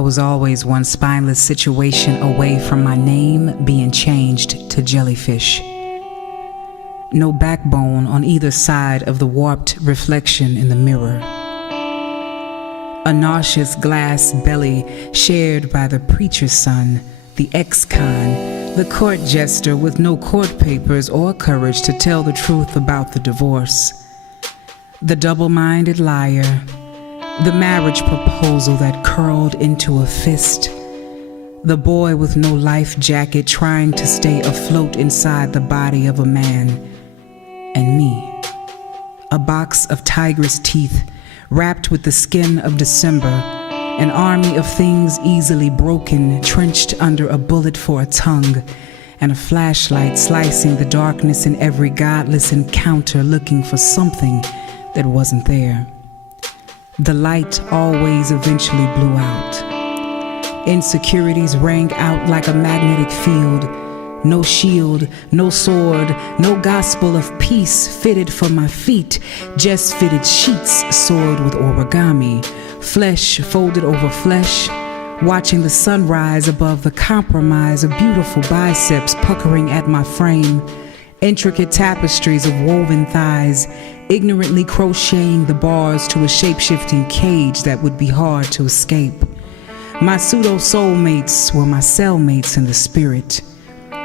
I was always one spineless situation away from my name being changed to Jellyfish. No backbone on either side of the warped reflection in the mirror. A nauseous glass belly shared by the preacher's son, the ex-con, the court jester with no court papers or courage to tell the truth about the divorce. The double-minded liar, the marriage proposal that curled into a fist, the boy with no life jacket trying to stay afloat inside the body of a man, and me. A box of tiger's teeth wrapped with the skin of December, an army of things easily broken, trenched under a bullet for a tongue, and a flashlight slicing the darkness in every godless encounter looking for something that wasn't there. The light always eventually blew out. Insecurities rang out like a magnetic field. No shield, no sword, no gospel of peace fitted for my feet, just fitted sheets soiled with origami, flesh folded over flesh, watching the sunrise above the compromise of beautiful biceps puckering at my frame, intricate tapestries of woven thighs, ignorantly crocheting the bars to a shape-shifting cage that would be hard to escape. My pseudo-soulmates were my cellmates in the spirit.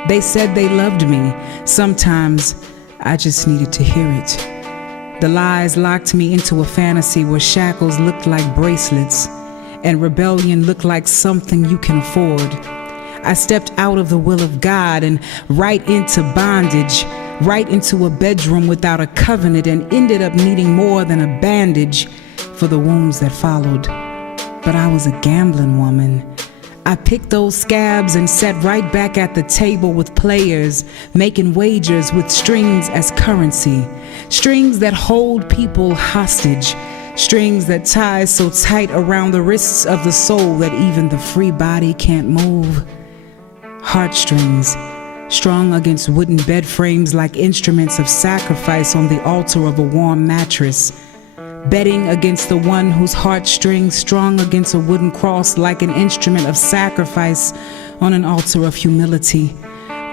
They said they loved me. Sometimes I just needed to hear it. The lies locked me into a fantasy where shackles looked like bracelets and rebellion looked like something you can afford. I stepped out of the will of God and right into bondage, right into a bedroom without a covenant, and ended up needing more than a bandage for the wounds that followed. But I was a gambling woman. I picked those scabs and sat right back at the table with players, making wagers with strings as currency, strings that hold people hostage, strings that tie so tight around the wrists of the soul that even the free body can't move. Heartstrings, strung against wooden bed frames like instruments of sacrifice on the altar of a warm mattress, betting against the one whose heartstrings strung against a wooden cross like an instrument of sacrifice on an altar of humility.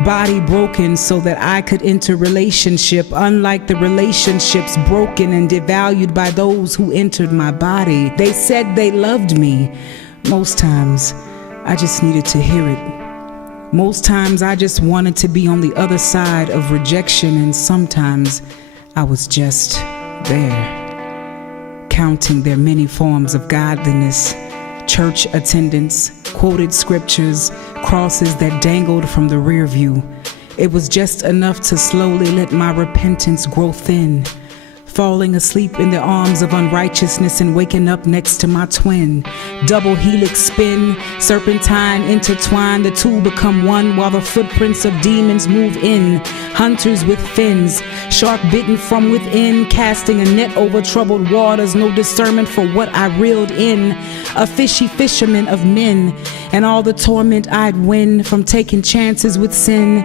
Body broken so that I could enter relationship, unlike the relationships broken and devalued by those who entered my body. They said they loved me. Most times, I just needed to hear it. Most times, I just wanted to be on the other side of rejection, and sometimes I was just there. Counting their many forms of godliness, church attendance, quoted scriptures, crosses that dangled from the rear view. It was just enough to slowly let my repentance grow thin, falling asleep in the arms of unrighteousness and waking up next to my twin. Double helix spin, serpentine intertwine, the two become one while the footprints of demons move in. Hunters with fins, shark bitten from within, casting a net over troubled waters, no discernment for what I reeled in. A fishy fisherman of men, and all the torment I'd win from taking chances with sin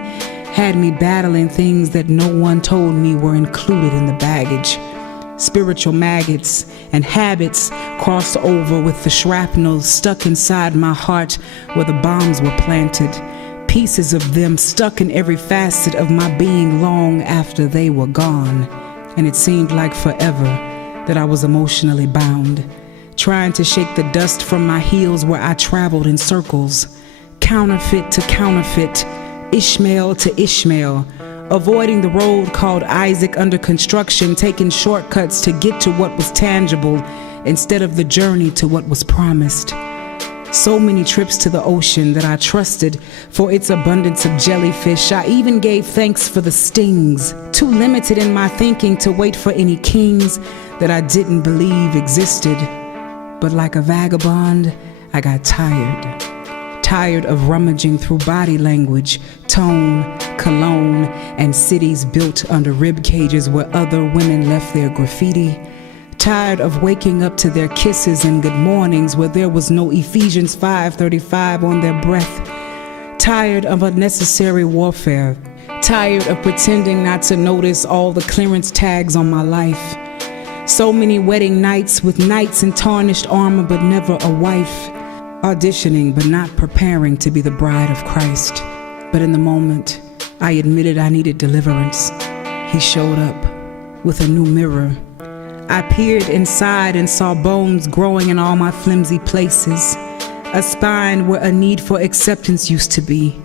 had me battling things that no one told me were included in the baggage. Spiritual maggots and habits crossed over with the shrapnel stuck inside my heart where the bombs were planted. Pieces of them stuck in every facet of my being long after they were gone. And it seemed like forever that I was emotionally bound, trying to shake the dust from my heels where I traveled in circles, counterfeit to counterfeit, Ishmael to Ishmael, avoiding the road called Isaac under construction, taking shortcuts to get to what was tangible instead of the journey to what was promised. So many trips to the ocean that I trusted for its abundance of jellyfish. I even gave thanks for the stings, too limited in my thinking to wait for any kings that I didn't believe existed. But like a vagabond, I got tired of rummaging through body language, tone, cologne, and cities built under rib cages where other women left their graffiti. Tired of waking up to their kisses and good mornings where there was no Ephesians 5:35 on their breath. Tired of unnecessary warfare. Tired of pretending not to notice all the clearance tags on my life. So many wedding nights with knights in tarnished armor but never a wife. auditioning but not preparing to be the bride of Christ. But in the moment I admitted I needed deliverance, he showed up with a new mirror. I peered inside and saw bones growing in all my flimsy places, a spine where a need for acceptance used to be.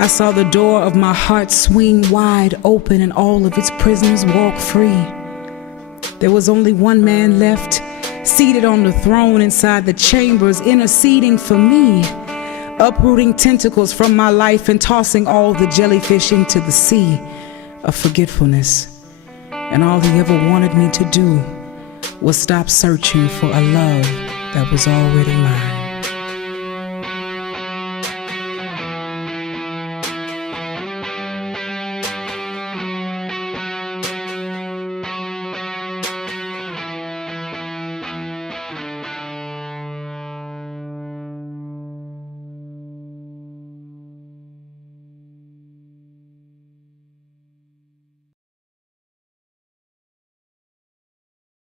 I saw the door of my heart swing wide open and all of its prisoners walk free. There was only one man left, seated on the throne inside the chambers, interceding for me, uprooting tentacles from my life and tossing all the jellyfish into the sea of forgetfulness. And all he ever wanted me to do was stop searching for a love that was already mine.